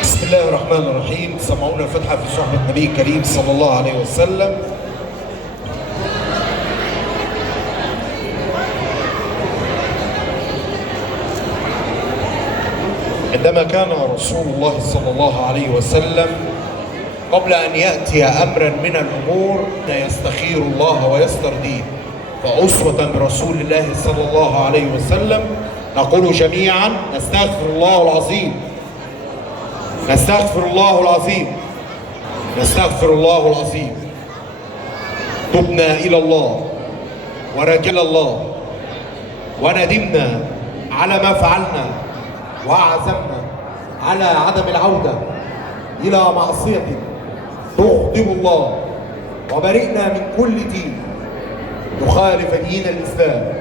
بسم الله الرحمن الرحيم. سمعونا فتحة في صحبة النبي الكريم صلى الله عليه وسلم. عندما كان رسول الله صلى الله عليه وسلم قبل أن يأتي أمرا من الأمور يستخير الله ويسترضيه، فأسوة برسول الله صلى الله عليه وسلم نقول جميعا: نستغفر الله العظيم، نستغفر الله العظيم، نستغفر الله العظيم. تبنا إلى الله ورجل الله وندمنا على ما فعلنا وعزمنا على عدم العودة إلى معصية تغضب الله، وبرئنا من كل دين يخالف دين الإسلام،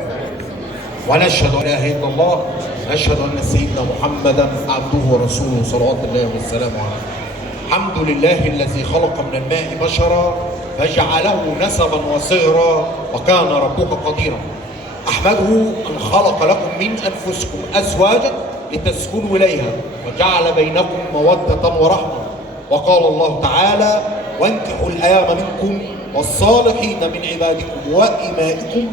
ونشهد أن لا إله إلا الله، نشهد أن سيدنا محمدا عبده ورسوله صلوات الله والسلام عليه. الحمد لله الذي خلق من الماء بشرا فجعله نسبا وصهرا وكان ربك قديرا. أحمده أن خلق لكم من أنفسكم أزواجا لتسكنوا إليها وجعل بينكم مودة ورحمة. وقال الله تعالى: وانكحوا الأيام منكم والصالحين من عبادكم وإمائكم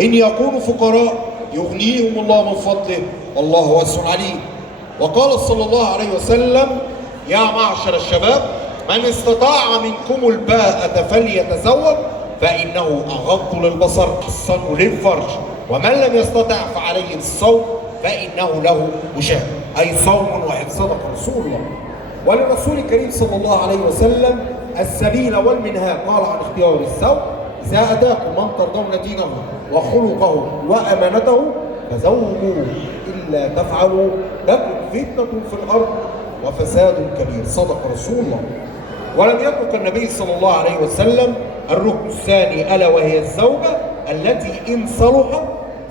إن يكونوا فقراء يغنيهم الله من فضله والله واسع عليم. وقال صلى الله عليه وسلم: يا معشر الشباب من استطاع منكم الباءة فليتزوج فإنه أغض للبصر أحسن للفرج، ومن لم يستطع فعليه الصوم فإنه له وجاء، أي صوم واحد. صدق رسول الله. وللرسول الكريم صلى الله عليه وسلم السبيل والمنهاج قال عن اختيار الزوج: إذا أتاكم من ترضون دينه وخلقه وأمانته فزوجوه، إلا تفعلوا تكن فتنة في الأرض وفساد كبير. صدق رسول الله. ولم يترك النبي صلى الله عليه وسلم الركن الثاني ألا وهي الزوجة التي إن صلحت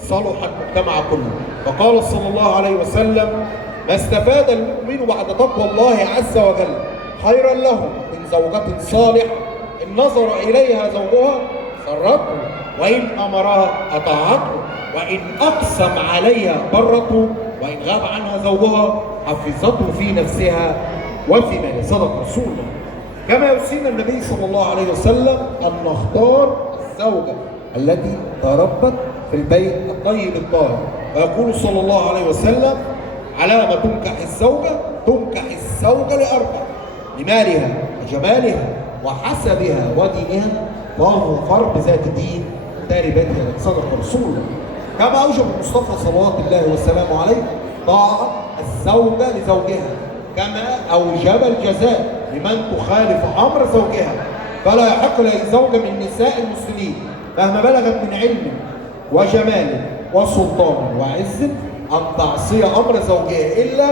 صلح المجتمع كله. فقال صلى الله عليه وسلم: ما استفاد المؤمن بعد تقوى الله عز وجل خيرا له من زوجة صالحة إن نظر إليها زوجها سرته، وإن أمرها أطاعته، وإن أقسم عليها برته، وإن غاب عنها زوجها حفظته في نفسها وفي ماله. صدق رسول الله. كما يوصينا النبي صلى الله عليه وسلم أن نختار الزوجة التي تربت في البيت الطيب الطاهر، ويقول صلى الله عليه وسلم: على ما تنكح الزوجة، تنكح الزوجة لأربع: لمالها وجمالها وحسبها ودينها، فهو فرد ذات دين تاربتها. صدق رسول الله. كما أوجب المصطفى صلوات الله وسلامه عليه طاعة الزوجة لزوجها، كما أوجب الجزاء لمن تخالف أمر زوجها. فلا يحق لأي زوجة من نساء المسلمين مهما بلغت من علم وجمال وسلطان وعز أن تعصي أمر زوجها إلا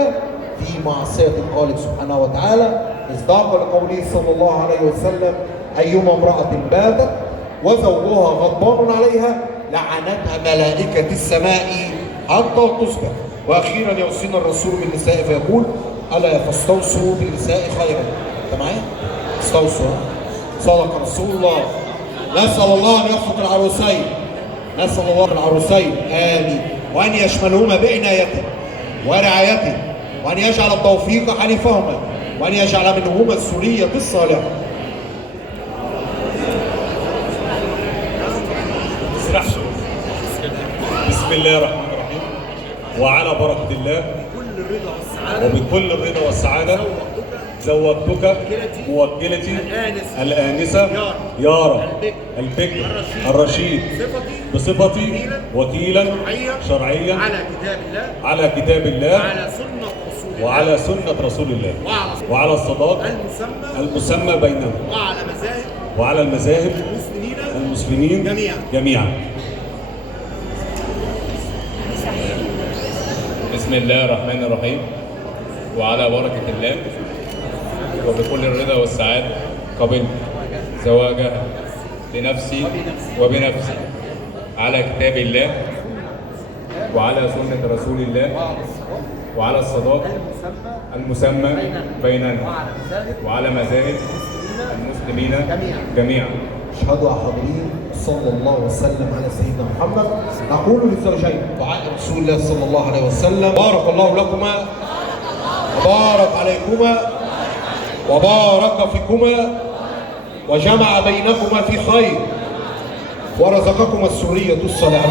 في معصية الخالق سبحانه وتعالى، مصداقا لقوله صلى الله عليه وسلم: أيما امرأة باتت وزوجها غضبان عليها لعنتها ملائكة السماء حتى تصبح. وأخيرا يوصينا الرسول بالنساء فيقول: ألا فاستوصوا بالنساء خيرا. أنت معايا؟ استوصوا. صدق رسول الله. نسأل الله أن يوفق العروسين، نسأل الله العروسين آمين، وأن يشملهما بعنايته ورعايته، وأن يجعل التوفيق حليفهما، وأن يجعل منهما الذرية الصالحة. بسم الله الرحمن الرحيم. وعلى بركة الله وبكل الرضا والسعادة زوجتك موكلتي الآنسة يارا البكر الرشيد بصفتي وكيلا شرعيا على كتاب الله وعلى سنة رسول الله وعلى الصداق المسمى بينهم وعلى المذاهب المسلمين جميعا. بسم الله الرحمن الرحيم. وعلى بركة الله وبكل الرضا والسعادة قبلت زواجها لنفسي وبنفسي على كتاب الله وعلى سنة رسول الله وعلى الصداق المسمى بيننا وعلى مذاهب المسلمين جميعا. اشهدوا يا حاضرين صلى الله وسلم على سيدنا محمد. نقول للزوجين دعاء رسول الله صلى الله عليه وسلم: بارك الله لكما وبارك عليكما وبارك فيكما وجمع بينكما في خير ورزقكما الذرية الصالحة.